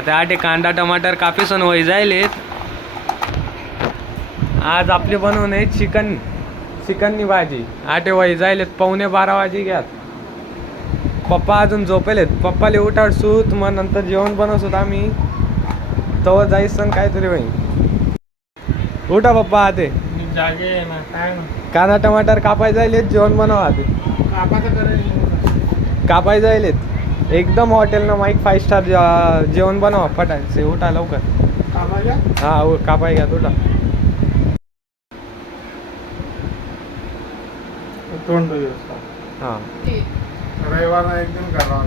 आता आटे कांदा टमाटर कापीसन होई जायलेत. आज आपले बनवणे चिकननी भाजी. आटे होई जायलेत 11:15 वाजे घ्यात. पप्पा अजून झोपेलेत. पप्पाले उठाड सूत मग नंतर जेवण बनवसोत आम्ही. तव जायसन काय तरी होईल. उठा पप्पा आते. जागे ना काय ना कांदा टमाटर कापाय जायलेत. जेवण बनवा आते. कापाचं करायचं कापाय जायलेत. एकदम हॉटेलनं माईक 5 स्टार जेवण बनवा फटायचे. उठा लवकर. कापायला हा कापाय घ्या उठा. तोंड व्यवस्था हा रविवार एक दिन करा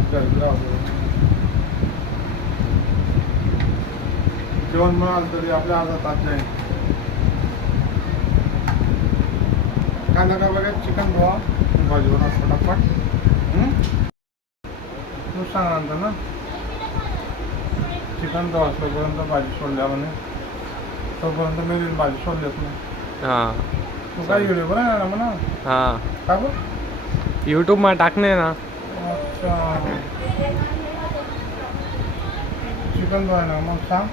जेवण म्हणाल तरी आपल्या हातात ताट नाही. कांदा का बघा चिकन धुवा भाजी बनवा फटाफट. तू सांग नंतर ना चिकन धुवा तोपर्यंत भाजी सोडल्या म्हणे तोपर्यंत मी भाजी सोडलीच नाही. हा तू काय व्हिडिओ बना ना म्हणा हा का बरं यूट्यूब मा टाकणे ना. अच्छा चिकन धुवाय ना मग सांग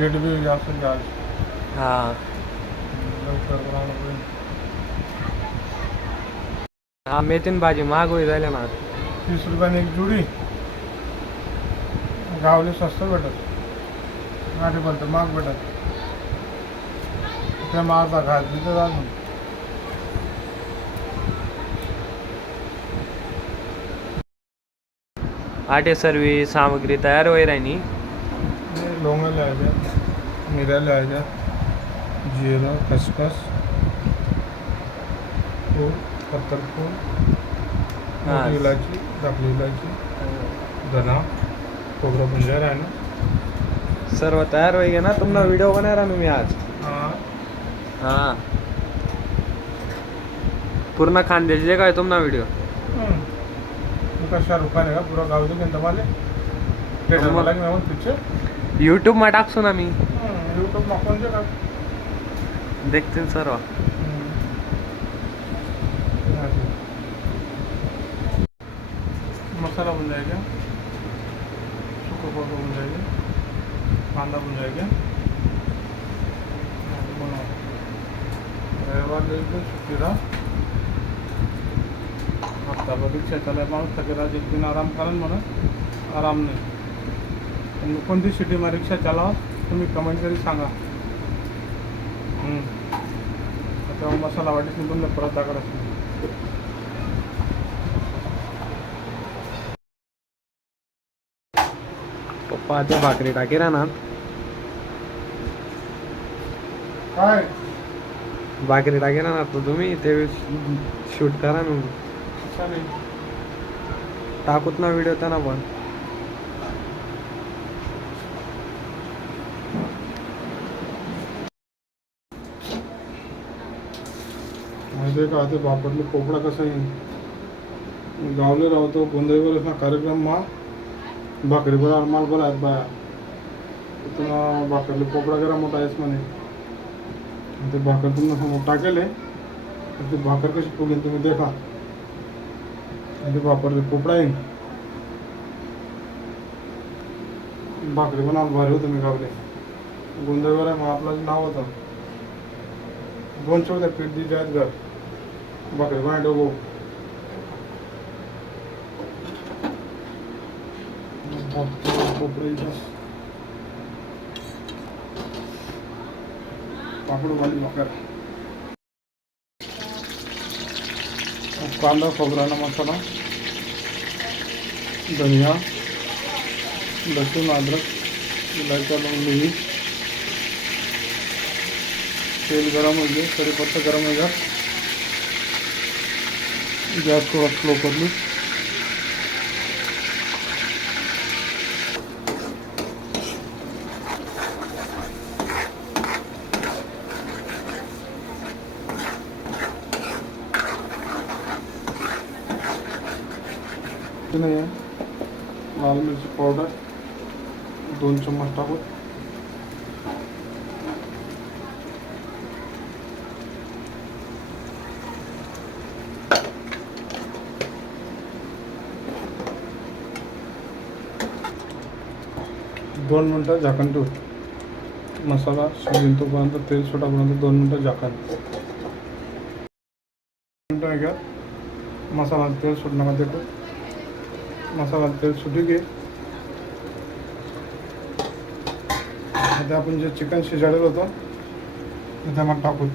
लेट बी जास्त घ्याल हा लवकर बनवलं. हा मेथीन भाजी महाग होई जायला ना. 30 रुपयाने एक जुडी गावले स्वस्त भेटत. गाठी बोलतो महाग भेटत. त्या माझा घात तिथं अजून आटे सर्व सामग्री तयार होई राहिनी. लवंग लिहायच्या मिऱ्या लिहायच्या जिरं खसखस फूल पत्तरफूल मोठी इलायची दाखली इलायची धना खोबरं पुंजायला आहे ना सर्व तयार होई गे ना. तुम्हाला व्हिडिओ बनायला मी आज. हां हा पूर्ण खानदेशचे काय तुम्हाला व्हिडिओ. कशा रुपयाने का पुरा गाव दे तुम्हाला टेटर मला की मग पिक्चर यूट्यूब मा टाकसू ना मी. यूट्यूब मागून का देखतील सर्व. मसाला बन जाएगा सूखा खोबरा बन जाएगा कांदा बन जाएगा सुखीरा हफ्ता रिक्षा चालाय माणूस थकेला एक दिन आराम करा म्हणून आराम नाही. कोणती सिटीमा रिक्षा चालावा तुम्ही कमेंट करी सांगा. तेव्हा मसाला वाटीत निघून परत दाखवत पप्पा ते भाकरी टाकी ना. काय भाकरी टाकी ना तो तुम्ही ते शूट करा ना. चालेल टाकूत ना व्हिडिओ त्यांना पण. माहिती आहे का ते बापरले पोपडा कसं आहे गावले राहतो गोंधळीवर ना कार्यक्रममा भाकरी बरा माल बरा आहेत बाया तिथून भाकरले पोपडा करा मोठा आहेस म्हणे. ते भाकर तुम्ही समोर टाकेले तर ते भाकर कशी फुगेल तुम्ही देखा. ते वापरले पोपडा येईल भाकरी पण आज भारी होतं. मी गावले गोंधळीवर आहे मग आपलं नाव होतं 200 होत्या पीठ दी जायत घर भाकरी बनाय डोगो पापड़ वाली भाकर कांदा खोबराना मसाला धनिया लसूण अदरक इलायची लवंग तेल गरम हो गया कढीपत्ता गरम हो गया गैस थोड़ा स्लो कर ली. नहीं है लाल मिर्ची पाउडर 2 चम्मच टाकू. 2 मिनटं झाकण ठेवू. मसाला शिजेल तोपर्यंत, तेल सुटापर्यंत 2 मिनटं झाकण. मिनटं घ्या. मसाला तेल सुटणार देतो. मसाला तेल सुटू घे. आता आपण जे चिकन शिजायला होतं ते त्यामध्ये टाकू.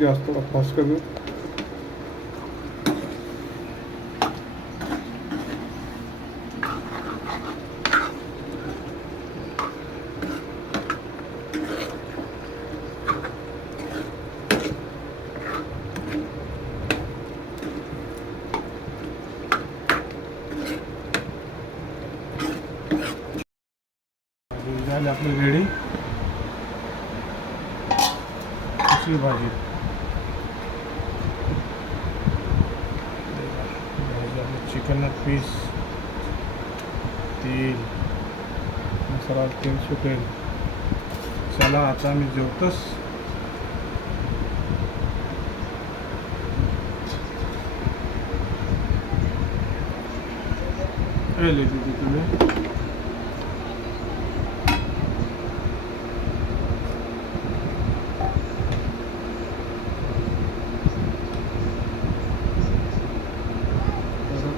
गॅस थोडा फास्ट करू. झाली आपली रेडी दुसरी भाजी. चिकन पीस, तेल, मसाला तेल सुटेल. चला आता आम्ही जेवतोच.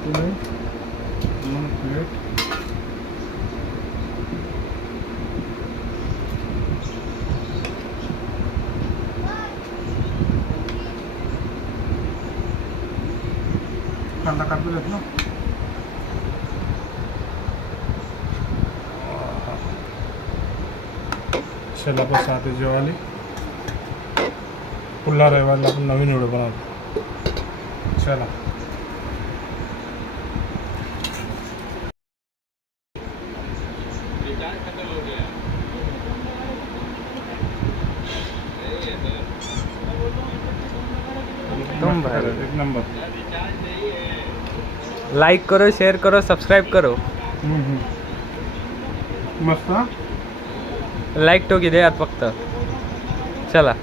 तुम्ही प्लेट कांदा कापलेत ना. चला बस आता जेवायला. पुन्हा रविवारला आपण नवीन व्हिडिओ बनवतो. चला. एक नंबर. लाइक करो, शेयर करो, सब्सक्राइब करो. मस्त. लाईक टोकी दे यात फक्त. चला.